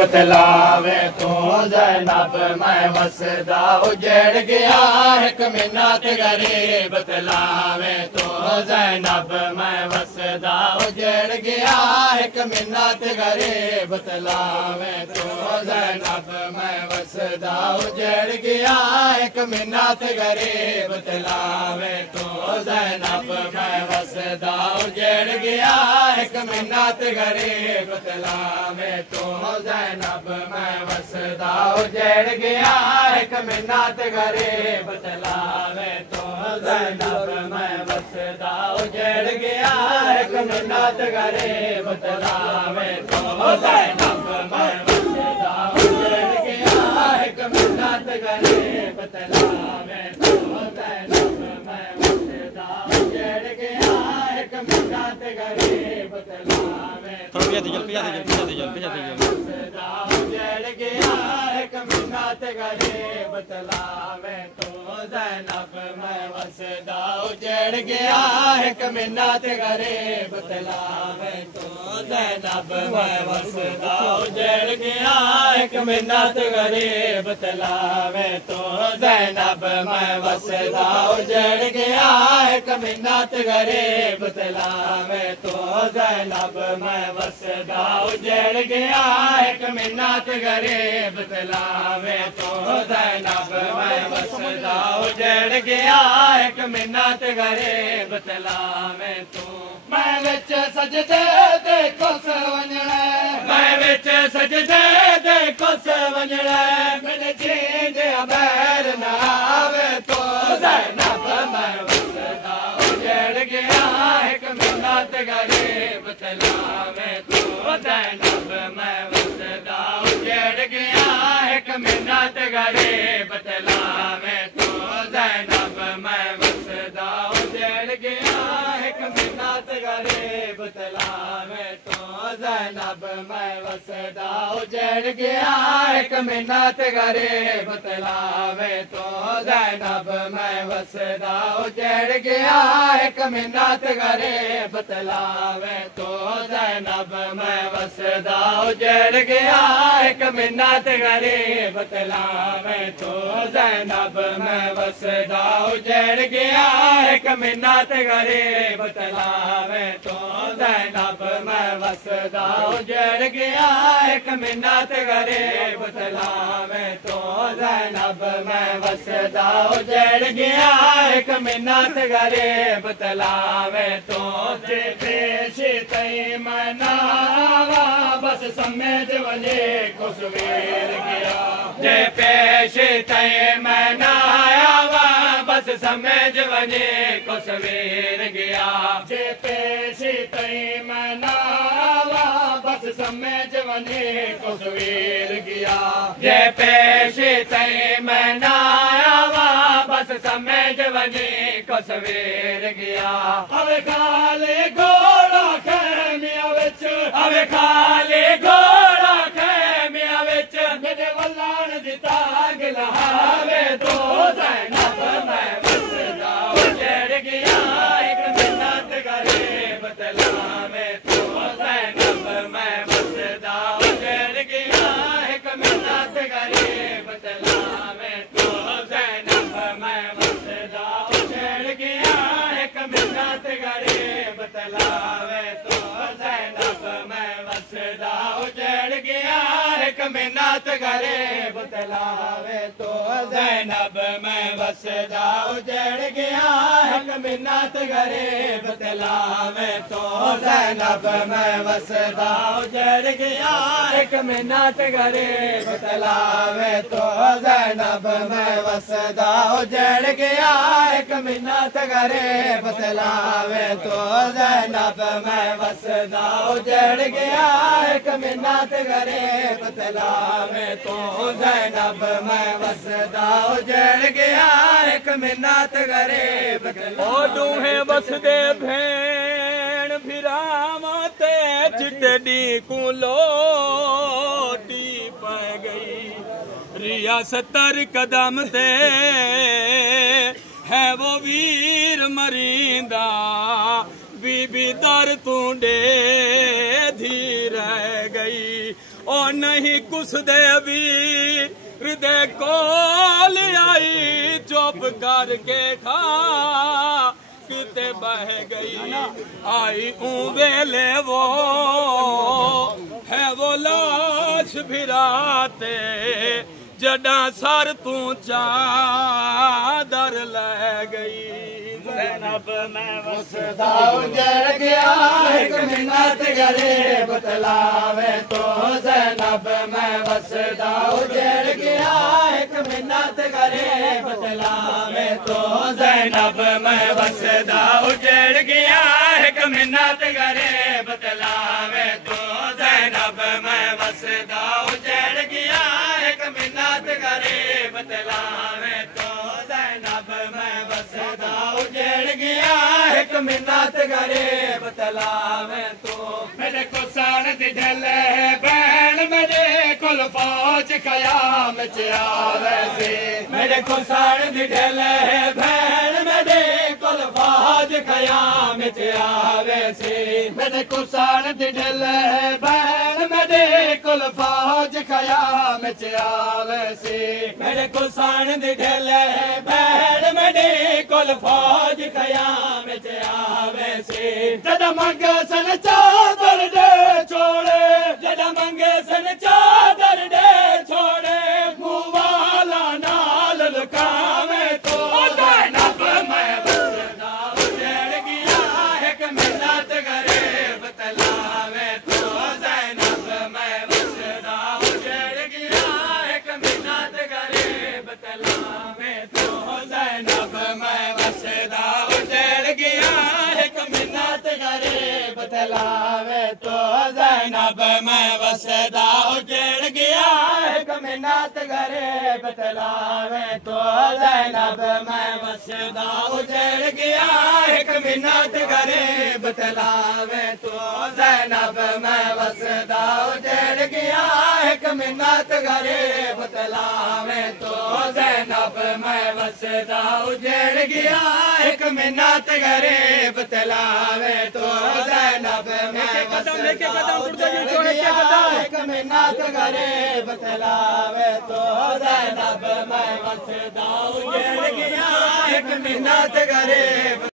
बतलावे तू ज़ैनब मैं वसदा उजड़ गया एक मिन्नत गरीब। बतलावे तू ज़ैनब मैं वसदा उजड़ गया एक मिन्नत गरीब। बतलावे तू ज़ैनब मैं वसदा उजड़ गया एक मिन्नत गरीब। बतलावे तू ज़ैनब मैं वसदा उजड़ गया एक मिन्नत गरीब। बतलावे तू ज़ैनब मैं वसदा उजड़ गया एक मिन्नत गरीब। बतलावे तू ज़ैनब मैं वसदा उजड़ गया एक मिन्नत गरीब। बतलावे तू ज़ैनब मैं वसदा उजड़ गया एक मिन्नत गरीब। बतलावे तू ज़ैनब मैं वसदा उजड़ गया एक मिन्नत गरीब। बतलावे उजड़ गया एक मिन्नत गरीब। बतलावे तू ज़ैनब मैं वसदा उजड़ गया एक मिन्नत गरीब। बतलावे तू ज़ैनब मैं वसदा उजड़ गया एक मिन्नत गरीब। बतलावे तू ज़ैनब मैं वसदा उजड़ गया एक मिन्नत गरीब। बतलावे तू ज़ैनब मैं वसदा उजड़ गया एक मिन्नत गरीब। बतलावे तू ज़ैनब मैं वसदा उजड़ गया एक मिन्नत गरीब। बतलावे तू मैं विच सजदे देखो सवंजणे मैं विच सजदे देखो सवंजणे मेरे जींदे बैर ना आवे तो ज़ैनब मैं वसदा उजड़ गया एक मिन्नत गरीब। बतलावे तू ज़ैनब मैं वसदा उजड़ गया एक मिन्नत गरीब। बतलावे तू ज़ैनब मैं वसदा उजड़ गया एक मिन्नत गरीब। बतलावे तू ज़ैनब मैं वसदा उजड़ गया एक मिन्नत गरीब। बतलावे तू ज़ैनब मैं वसदा उजड़ गया एक मिन्नत गरीब। बतलावे तू ज़ैनब मैं वसदा उजड़ गया एक मिन्नत गरीब। बतलावे तू ज़ैनब मैं वसदा उजड़ गया एक मिन्नत गरीब। बतलावे तू ज़ैनब मैं वसदा उजड़ गया एक मिन्नत गरीब। बतलावे तू ज़ैनब मैं वसदा उजड़ गया एक मिन्नत गरीब। बतलावे तू जे पेश तई मनावा बस समझ वले कुसवीर गया जे पेश तई मनावा बस समझ वले कुसवीर गया जे पेश तई मनावा बस समझ वले कुसवीर गया जे पेश तई मनावा बस समझ वले कुसवीर गया। अवे खाले घोड़ा खैमिया विच अवे खाले घोड़ा खैमिया विच मेरे वल्लान दी ताग लहावे तो ज़ैनब मैं वसदा उजड़ गया एक मिन्नत गरीब। बतलावे तू ज़ैनब मैं वसदा उजड़ गया एक मिन्नत गरीब। बतलावे तू ज़ैनब मैं वसदा उजड़ गया एक मिन्नत गरीब। बतलावे तू ज़ैनब मैं वसदा उजड़ गया एक मिन्नत गरीब। बतलावे तू ज़ैनब मैं वसदा उजड़ गया एक मिन्नत गरीब। बतलावे तू ज़ैनब मैं वसदा उजड़ गया एक मिन्नत गरीब। बतलावे तू ज़ैनब मैं वसदा उजड़ गया एक मिन्नत गरीब। बतलावे तू ज़ैनब मैं वसदा उजड़ गया एक मिन्नत गरीब। बतलावे तू ज़ैनब मैं वसदा उजड़ गया एक मिन्नत गरीब। ओ दूहे बसदे भेण भिरावा ते चिटड़ी को लोटी पै गई रिया 70 कदम ते है वो वीर मरींदा बीबी दर तूं डे धी रह गई। ओ नहीं कुछ दे वीर दे कोल आई चुप करके खा किते बह गई आई वेले वो है वो लाश भिराते जडा सर तू चादर ले गई ज़ैनब मैं वसदा उजड़ गया एक मिन्नत गरीब तलावे तो ज़ैनब मैं वसदा उजड़ गया एक मिन्नत गरीब तलावे तो ज़ैनब मैं वसदा उजड़ गया एक मिन्नत गरीब तलावे तो ज़ैनब मैं वसदा उजड़ गया एक मिन्नत गरीब तलावे तो ज़ैनब मैं वसदा उजड़ गया एक मिन्नत गरीब तलावे तो मेरे को सान दी ढल बहन मेरे कुल फौज कयाम च आवे से मेरे को सान दी ढल बहन मेरे कुल फौज कयाम च आवे से मेरे को सान दी ढल बहन मेरे कुल फौज कयाम च आवे से मेरे को सान दी ढल बहन मेरे कुल फौज कयाम च आवे से जदा मंगे सन चादर दे छोड़े जदा मंगे सन चादर दे छोड़े मुँह वाला नाल लुकावे तो ज़ैनब मैं वसदा उजड़ गया एक मिन्नत गरीब तलावे तो ज़ैनब मैं वसदा उजड़ गया एक मिन्नत गरीब तलावे तो ज़ैनब मैं वसदा उजड़ गया एक मिन्नत गरीब तलावे तो ज़ैनब मैं वसदा उजड़ गया एक मिन्नत गरीब तलावे तो ज़ैनब मैं वसदा उजड़ गया एक मिन्नत गरीब तलावे तो ज़ैनब मैं वसदा उजड़ गया एक मिन्नत गरीब तलावे तो ज़ैनब मैं वसदा उजड़ गया एक मिन्नत गरीब तलावे तो ज़ैनब मैं वसदा उजड़ गया एक मिन्नत गरीब तलावे तो ज़ैनब मैं वसदा उजड़ गया एक मिन्नत गरीब